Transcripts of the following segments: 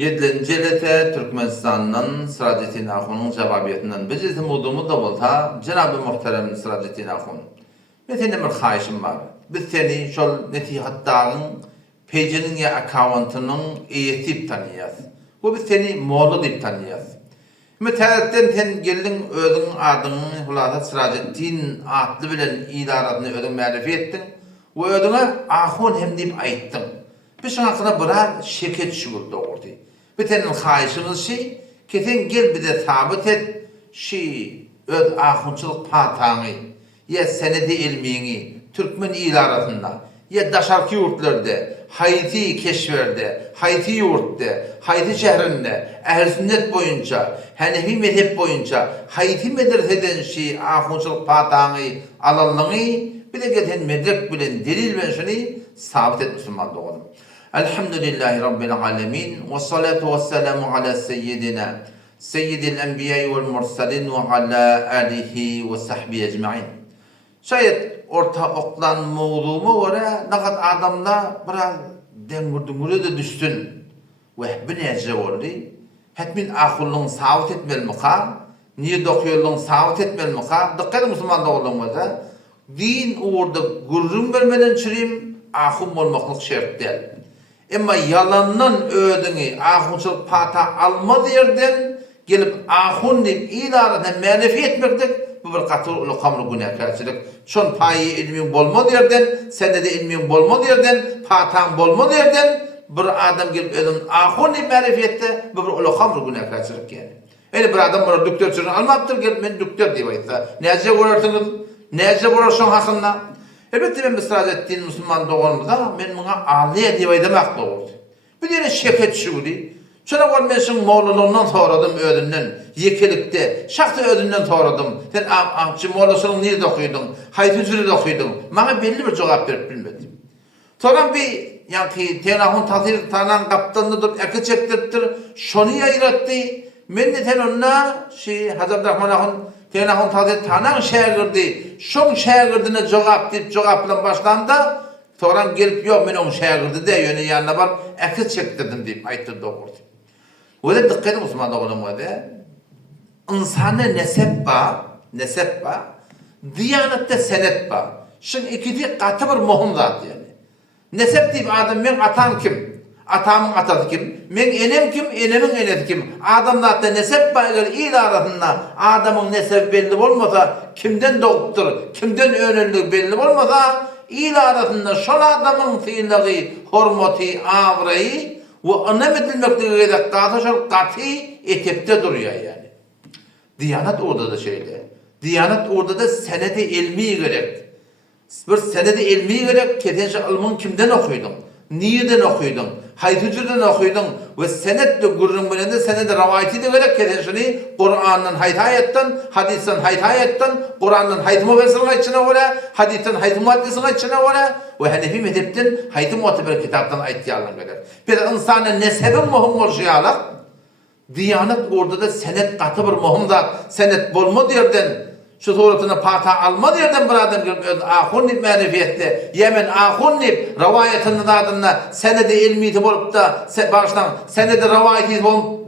7-nji elete Türkmenistan'dan Siracetin Ahun'un cevabiyetinden bizim umudumu da bolsa Cenab-ı Muhterem Siracetin Ahun. Men senden bir haýyşym bar. Biz seni şol netihatdagyň pejinin ya akkauntynyň eýetip tanýas. Bu biz seni molla diýip tanýas. Metäretden sen geldiň özüň adyny hulada Siracetin atly bilen ilaratyny özüň ma'rify etdiň. We özüňe Ahun hem diýip aýtdyň. Biz şoňa birer şeket şugur dogurdy. Bitenin haýyşymyz keten gel bize sabit et, öz ahunçylyk pataňy, ya senedi ilmiňi Türkmen ilaratynda, ya daşarky ýurtlarda, Haýty keşwerde, Haýty ýurtda, Haýty şäherinde, ähli sünnet boýunça, Hanefi mezhep boýunça, Haýty medreseden ahunçylyk pataňy alanlygy, bir de geten medrek bilen delil bilen şuny sabit et musulman dogudum. Elhamdülillahi Rabbil alemin ve salatu ve selamu ala seyyidina seyyidil enbiya'i vel mursalin ve ala alihi ve sahbihi ecma'in. Şayet orta oklan mawdumy wara nagat adamda biraz dengürdüngüre de düşsün ve bir nece boldy. Hetmin ahulluň sabit etmelmika, niye dokuyulluň sabit etmelmika, dikkat musulman dogulmada din uğurda gurrun vermeden çirim ahun bolmaklyk şert değil. Emma yalandan ödüňi ahunçylyk pata alma derden gelip ahun diýip ilaradan ma'rify etmekdik. Bu bir gaty ulgamly günäkärçilik. Şon paýy ilmiň bolma derden, sende de ilmiň bolma derden, pataň bolma derden bir adam gelip özüň ahun diýip ma'rify etdi. Bu bir ulgamly günäkärçilik ýani. Eli bir adam bana doktor çyryny almapdyr, gelip men doktor diýip aýtsa, näze görersiňiz? Näze görersiň hakynda? Elbette ben Siracetin musulman doğulmada men muňa aliye diýip aýdamak dogurdy. Bir dene şeket şudy. Şona bar men şoň mowlulygyndan soradym özünden, yekelikde, şahsy özünden soradym. Sen amçy mowlulasyň nerede okuýdyň? Haýty jüride okuýdyň? Maňa belli bir jogap berip bilmedim. Sonra bir ýa-ki tenahun tasyr tanan gapdandy durup eke çekdiripdir. Şonu ýaýratdy. Men de sen onna Hazrat Rahman ahun tenahun tasyr tanan şägirdi. Şoň şägirdine jogap diýip jogap bilen başlanda, sonra gelip ýok men oň şägirdi de ýöne ýanyna bar eke çekdirdim diýip aýtdy dogurdy. Öyle dikkat Müslüman oğlumada insana nesep ba, diyanette senet ba. Şun ikisi katı bir muhim zat yani. Nesep deyip adam men atam kim? Atamın atası kim? Men enem kim? Enemin enesi kim? Adamda da nesep ba eger il arasında adamın nesep belli olmasa, kimden doğuptur, kimden öğrenildi belli olmasa, il arasında şol adamın fiilleri, hormati, avrayı ve anlam edilmektedir de katı etepte duruyor yani. Diyanet orada da şeyde. Diyanet orada da senedi ilmi gerek. Bir senedi ilmi gerek. Ketenşe ilmin kimden okuydun? Niyeden okuydun? Haytıcıdan okuydun? Ve senet de gurrun bilende senedi ravayeti de gerek. Ketenşeni Kur'an'ın haytayetten, hadisten haytayetten, Kur'an'ın haytımı versiyonu içine öyle, hadisten haytımı hadisine içine öyle ve Hanefi mezhepten haytımı muteber kitaptan aytiyallan gelir. Bir insanın nesebin muhim olşuyalak, Diyanet orada da senet katı bir muhim zat, senet bolma derden, şu suratına pata alma derden bir adam gelip ahun diýip ma'rify etdi. Yemen ahun diýip ravayetinin adına senedi ilmiyeti bolup da baştan senedi ravayeti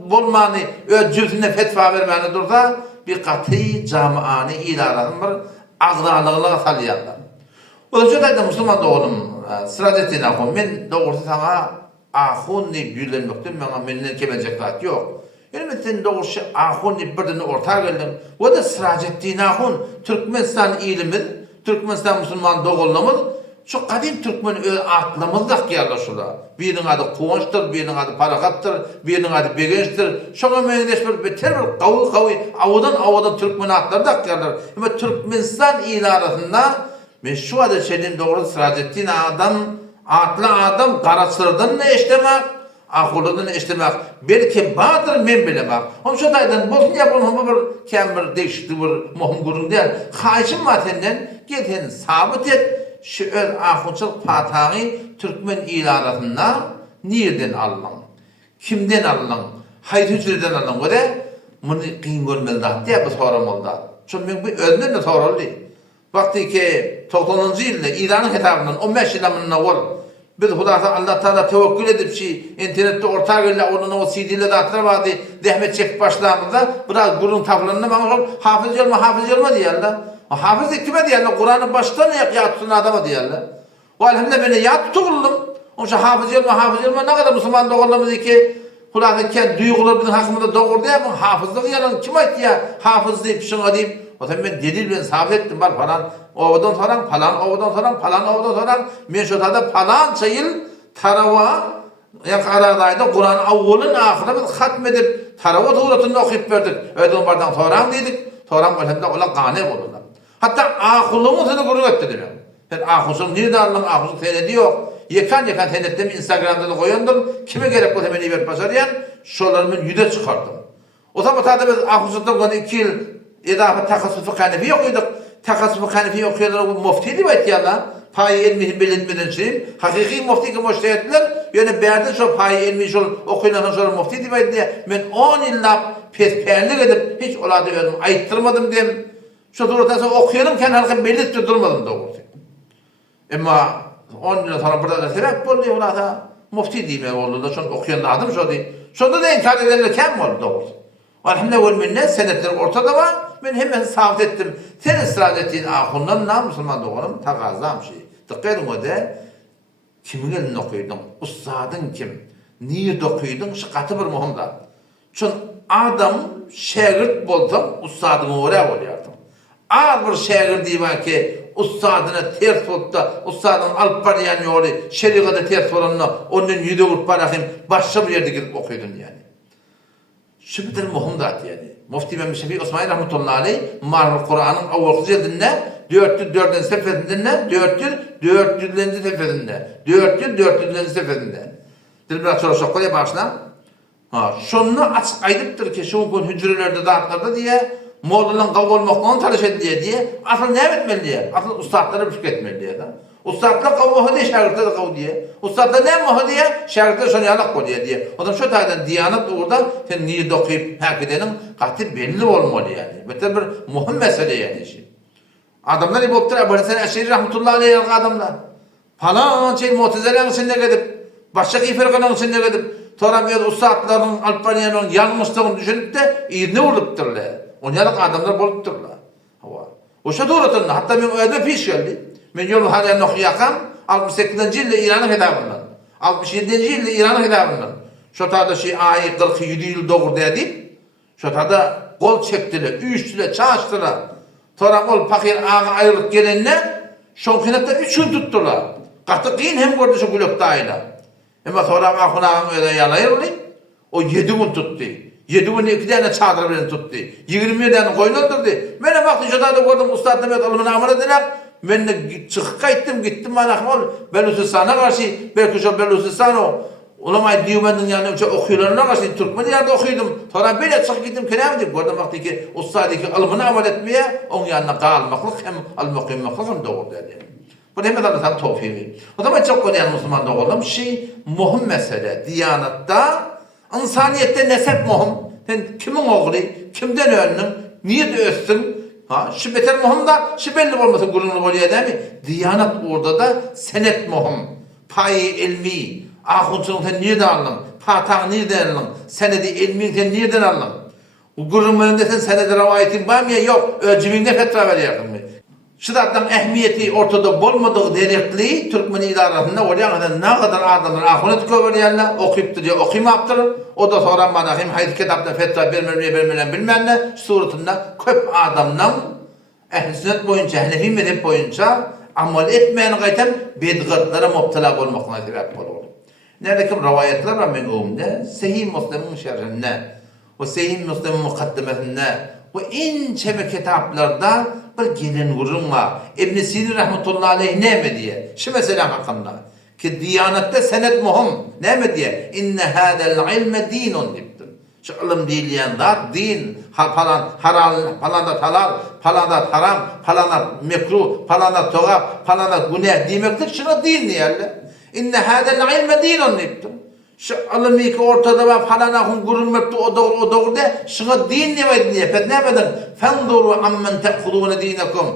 bolmany öz cüzüne fetva vermeni dursa bir katı camiany ilaranın bir agdalygyna salýarlar. O da şöyle Müslüman doğulum Siracetin ahun men doğrusu sana ahun diýip ýülenmekden menden kemeljek zat ýok. Elbette doğrusu ahun diýip birdini orta geldim. O da Siracetin ahun Türkmenistan ilimiz, Türkmenistan musulman doğulumuz şu kadim Türkmen atlymyzda ýerleşýär. Biriniň ady Kuwançdyr, biriniň ady Parakatdyr, biriniň ady Begençdir. Şoňa meňdeş bir beter bir gawy awadan Türkmen atlar da ýerler. Ama Türkmenistan ili arasında men şu ady şeýden dogry Siracetin atly adam garaçyrdan ne eşdemek, ahuldan eşdemek. Belki badyr men bilemek. Onu şu daýdan bolsun ýa bir kämbir deşikli bir muhim gurun diýer. Haýşym var senden, geten sabit et. Şu öz ahunçylyk pataňy Türkmen ili arasında nereden allan? Kimden allan? Haýty jüriden allan göre muny kyn görmeli zat diýip soramaldy. Şu men bu özünden de soraldy. Wagty ki 90-njy ýylda İranyň hesabyndan 15 ýyl avval Biz hulasa Allah Teala tevekkül edip internette orta gölle onun o CD'le de atıramadı. Zahmet çekip başlamamızda biraz gurun taflanına bana hafız olma diyorlar. Hafız kime diyorlar? Kur'an'ın baştan yatsın adama diyorlar. O elhamdülillah beni yat tutuldum. O hafız olma ne kadar Müslüman doğrulmamız ki hulasa kendi duygularımızın hakkında doğru değil mi? Hafızlık yalan kim ayıttı ya? Hafız deyip şuna deyip o zaman ben delil sabit ettim var falan. Ovadan sonra men şu tada falan sayıl tarava yakaradaydı Kur'an avvalın ahirine hatmedip tarava doğrusunu okuyup verdik. Öyle bardan sonra dedik. Sonra elhamdülillah ola gane oldular. Hatta ahulluğumu seni gurur etti dedim. Sen ahusun nerede alın ahusun senedi yok. Yekan senettim Instagram'da da koyundum. Kime gerek bu temeli verip başarayan şolarımın yüde çıkardım. O zaman tadı biz ahusundan 2 yıl edafa takassufu Hanefi okuyorduk. Takassufu Hanefi okuyanlar mufti diye ettiler. Payı ilmi belirtmeden şeyim. Hakiki mufti ki müştehitler. Yani berdi şu payı ilmi şu okuyanlar sonra mufti diye ettiler. Ben 10 yılda pesperlik edip hiç oladı özüm ayıttırmadım diyeyim. Şu dururtası okuyanımken halkı belirttir durmadım doğrusu. Ama 10 yıl sonra burada da sebep oldu olada. Mufti diyeyim oldu da şunu okuyan da adım şu değil. Şurada da inkar edenler kim oldu doğrusu. Elhamdülillah vel minnet senetler ortada var. Ben hemen sabit ettim. Sen ısrar ettiğin ahundan ne Müslüman doğanım? Takazam şey. Dikkat edin o da. Kimin elini okuyordun? Ustadın kim? Niye okuyordun? Şu katı bir muhimda. Çünkü adam şagirt bolsam ustadını oraya oluyordu. Ağır bir şagirt diyeyim ki ustadına ters olup da ustadın alıp barayan yolu şeriatı ters olanına onun yüde vurup bırakayım başka bir yerde gidip okuyordun yani. Şu bir muhim zat yani. Mufti İmam Şafii Osmani rahmetullahi aleyh Marul Kur'an'ın avvalki cildinde 404. seferdinde 400. seferdinde. Dilbrak soru koya başla. Şunu açık aydıptır ki şu gün hücrelerde dağıtlarda diye Moğolların kavga olmaktan talaş ediyor diye asıl ne etmeli diye. Asıl ustadlara bir etmeli diye da. Ustadlar kavga diye şagirdler de kavga diye. Ustadlar ne mi diye şagirdler şunu yalak koyuyor diye. O zaman şu taydan diyanat orada sen niye dokuyup hakidenin katı belli olmalı yani. Mesela bir muhim mesele yani işi. Adamlar iboptur Ebu Hasan Eş'ari rahmetullahi aleyh adamlar. Falan şey Mu'tezile'nin içinde gidip başka firkanın içinde gidip sonra bir ustadların Alpanya'nın yanlışlığını düşünüp de iğne vurdurtturlar. Onyalık adamlar bolupturlar. O şu doğrultuda hatta ben öyle piş geldi. Ben yol halen okuyakam 68. yılda İran'ın kitabından. 67. yılda İran'ın kitabından. Şu tada ayı 47 yıl doğru deyip şu tada kol çektiler, üstüle çalıştılar. Sonra ol fakir ağa ayrılıp gelenler şonkinette 3 gün tuttular. Katı kıyın hem gördü şu gülüktayla. Ama sonra ağın öyle yalayırlı. O 7 gün tuttu. 7 gün 2 tane çadır bilen tuttu. 20 tane koyun öldürdü. Ben baktım şu tada gördüm ustad Mehmet Alım'ın amına dediler. Ben de çıkıp gittim bana ol. Belusistan'a karşı belki şu Belusistan o. Ulamay Diyumen'in yanına okuyorlarına karşı Türkmen yerde okuyordum. Sonra böyle çıkıp gittim kenemedim. Gördüm baktı ki ustad ki alımını amal etmeye onun yanına kalmaklık hem almaklık hem doğru dedi. Bu Mehmet Alım'ın tevfiki. O zaman çok önemli Müslüman doğrulam muhim mesele. Diyanatta İnsaniyette nesep muhim. Sen kimin oğlu, kimden öğrendin, niye de östün? Şu beter muhim da, şu belli olmasın gururlu oluyor değil mi? Diyanat orada da senet muhim. Payı ilmi, ahunçunu sen nereden aldın? Patağın nereden aldın? Senedi ilmi sen nereden aldın? Gururluğunda sen senedi ravayetin var mı ya? Yok. Öcümünde fetva veriyorsun mu? Şıdattan ehmiyeti ortada bolmadığı denetli Türkmen idarasında oraya kadar ne kadar adamlar ahunet köverlerle okuyup duruyor, okuyup o da sonra bana hem haydi kitapta fetva vermelen bilmem ne suretinde köp adamdan ehl-i sünnet boyunca, Hanefi mezhep boyunca amal etmeyen gayten bedgatlara mubtala olmakına sebep olur. Nerede ki rivayetler var menğumda Sahih Müslim'in şerhinde ve Sahih Müslim'in mukaddimesinde ve ince kitaplarda bir gelin vurulma. İbn Sina rahmetullahi aleyh ne mi diye? Şu mesela hakkında. Ki diyanatta senet muhim. Ne mi diye? İnne hâdel ilme dinun diptir. Şu ilim diyen zat din. Falan halal, falan da halal, falan da haram, falan da mekruh, falan da tuhaf, falan da günah demektir. Şuna din diyorlar. İnne hâdel ilme dinun diptir. Şu ilmi ki ortada var falan ahun gurulmekte o doğru de şuna din diye pet ne bedin fenduru ammen te'khudun dinakum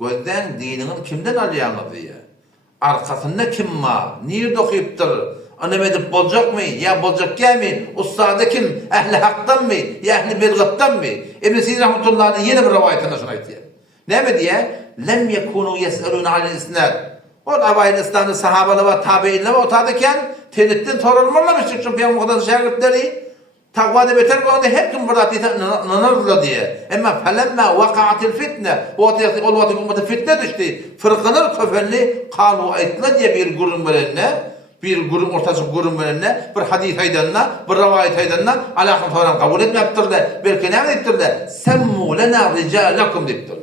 gözden dininin kimden alacağını diye arkasında kim var? Niye okuyuptur? Anam edip bolacak mı? Ya bolacak mi? Ustada kim? Ehli haktan mı? Ya ehli bidgattan mı? İbn Sina rahmetullah'ın yeni bir rivayetine şuna aytıyor. Ne mi diye? Lem yekunu yes'elun alel isnad. O abayın İslam'da sahabalı ve tabi'inle ve otadıyken tenitten sorulmamıştık çünkü Peygamber'den şagirdleri takvada beter bu anda her kim burada nanarla diye. Ama felemma vakaatil fitne o vakti fitne düştü. Fırkınır köfenli kalu aytla diye bir gurum verenle bir gurum ortası gurum verenle bir hadis haydanla bir rivayet haydanla alakın falan kabul etmeptirler. Belki ne ettirler? Semmu lena ricalakum diptirler.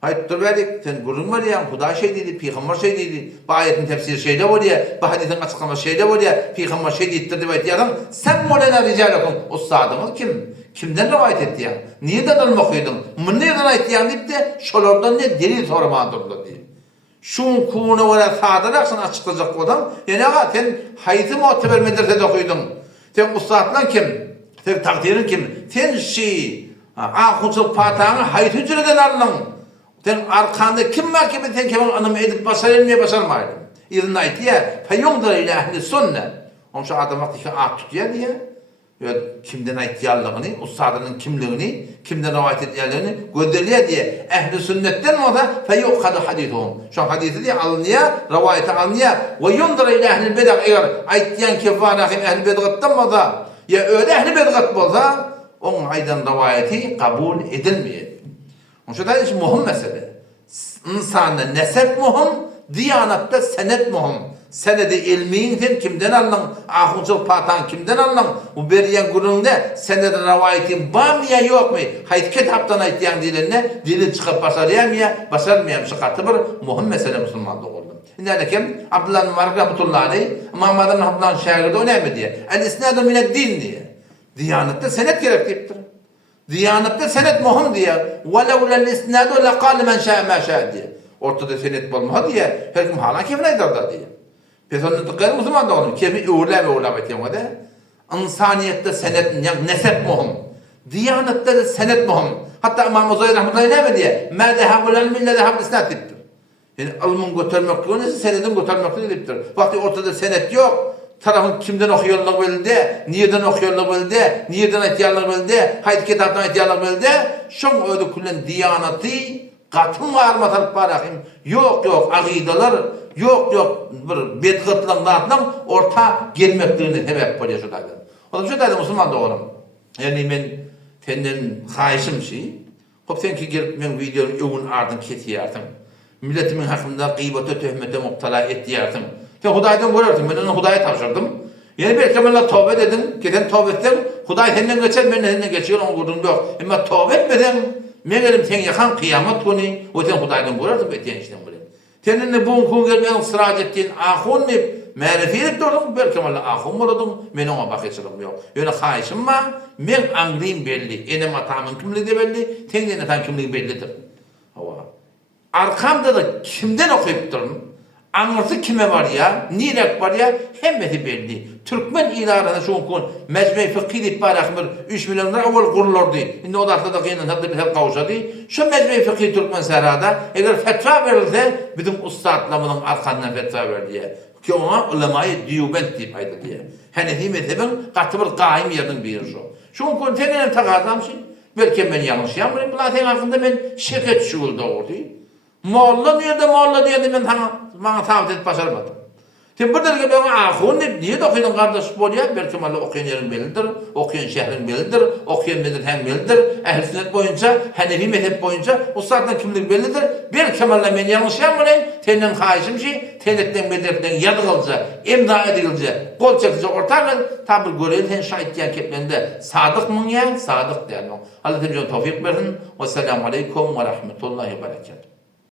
Hayır verdik. Sen gurun var ya, Huda şey dedi, Peygamber şey dedi. Bu ayetin tefsiri şeyde var ya, bu hadisin açıklaması şeyde var ya, Peygamber şey dedi ve etti adam. Sen molena ricalakum. O sadımız kim? Kimden rivayet etti ya? Niye de okuydun? Neden etti ya deyip de şolardan ne delil sormadırdı diye. Şun kunu ve sadarak sana açıklayacak o adam. Yani ağa sen hayatı muhteber medresede okuydun. Sen ustadlan kim? Sen takdirin kim? Sen ahunçuk patağını hayat hücreden alın. Sen arkanda kim var ki sen kimin anımı edip başarmaydı. İzin ayet ya. Feyumdur ile ehli sünnet. Onun şu adam vakti ki tutuyor diye. Kimden ihtiyarlığını, ustadının kimliğini, kimden rivayet ettiğlerini gönderiyor diye. Ehli sünnetten mi o da? Feyukhadu hadithum. Şu hadisi diye alınıyor, rivayete alınıyor. Ve yumdur ile ehli bed'a eğer ayettiyen kefarahim ehli bed'attan mı da? Ya öyle ehli bed'at bolsa, onun aydan rivayeti kabul edilmiyor. Onun için de mühim mesele. İnsanda nesep mühim, diyanatta senet mühim. Senedi ilmiyin kimden alın, ahunçul patan kimden alın, bu beriyen gurunda senedi ravayetin var mı ya yok mu? Hayt kitaptan aytlayan dilinde dili çıkıp basarmayan şıkkatı bir mühim mesele Müslümanlık oldu. Yani kim? Abdullah Mübarek Rahmetullahi Aleyh, Muhammed'in Abdullah'ın şairde o ne mi diye? El-isnadu mined din diye. Diyanatta senet gerek deyiptir. Diyanatta senet mühim diye. وَلَوْ لَلْاِسْنَادُ لَقَالِ مَنْ شَاءَ مَا شَاءَ diye. Ortada senet bulma diye. Her kim hala kefine eder diye. Pesonun tıkkayı Müslüman da olur. Kefi uğurlar etiyem o da. İnsaniyette senet, yani nesep mühim. Diyanatta da senet mühim. Hatta İmam-ı Zahir Rahmetullahi ne mi diye? مَا دَهَبُ الْاَلْمِ اِلَّا دَهَبُ الْاِسْنَادِ deyiptir. Yani ilmin götürmekliği neyse senedin götürmekliği deyiptir. Vakti ortada senet yok. Tarafın kimden okuyorlar bildi, niyeden okuyorlar bildi, niyeden ihtiyarlar bildi, haydi kitaptan ihtiyarlar bildi. Şun öyle kullen diyanatı katın var mı talıp barahim? Yok, agidalar, yok, bir bedgıtlarından orta gelmekliğini sebep oluyor şu daydı. O da şu daydı Müslüman doğrum. Yani ben senden kayışım şey, hop sen ki gelip ben videonun evin ardın ketiyardım. Milletimin hakkında gıybete, töhmete muktala etiyardım. Sen Huday'dan görürsün, ben onu Huday'a tavşırdım. Yani belki benimle tövbe dedim, giden tövbe ettim, Huday senden geçer, ben senden geçiyor, onu gördüm yok. Ama tövbe etmedim, ben geldim sen yakan kıyamet günü, o sen Huday'dan görürsün, ben işten görürsün. Seninle bu hukuk gelmeyen ısrar ettiğin ahun ne, merifiyelik durdum, belki benimle ahun buldum, ben ona bakışırım yok. Yani kayışım var, ben anlayayım belli, enem atamın kimliği de belli, senin atan kimliği bellidir. Arkamda da kimden okuyup durum? Anlatı kime var ya, nirek var ya, hemmeti belli. Türkmen ilarına şu an mecme-i fıkhî deyip barakmır 3 milyon lira evvel kurulurdu. Şimdi o da da kıyının hatta bir hep kavuşadı. Şu mecme-i fıkhî Türkmen serada eğer fetva verilse bizim ustadlarımızın arkandan fetva verdi. Ki ona ulemayı diyubent deyip aydı diye. Hanefi mezhebin katı bir kaim yerinin bir şu. Şu an konteneren takazam şey. Belki ben yanlış yapmıyorum. Bunların hakkında ben şirket şuğulda oldu. Molla diye ben bana taahhüt edip başarmadım. Şimdi burada ki ben ahun niye de okuyun kardeş bolya? Belki bana okuyan yerin bellidir, okuyan şehrin bellidir, okuyan medresen bellidir. Ehl-i sünnet boyunca, Hanefi mezhep boyunca ustadın kimlik bellidir. Belki bana ben yanlış yapmayayım. Senden kayışım şey, tennetten medreften yadıgılca, imza edilce, kol çekici ortağı tabi görelim sen şahit diyen keplerinde sadık mı ya? Sadık diyen. Allah tevcihine tevfik verin. Vesselamu aleyküm ve rahmetullahi ve berekatuhu.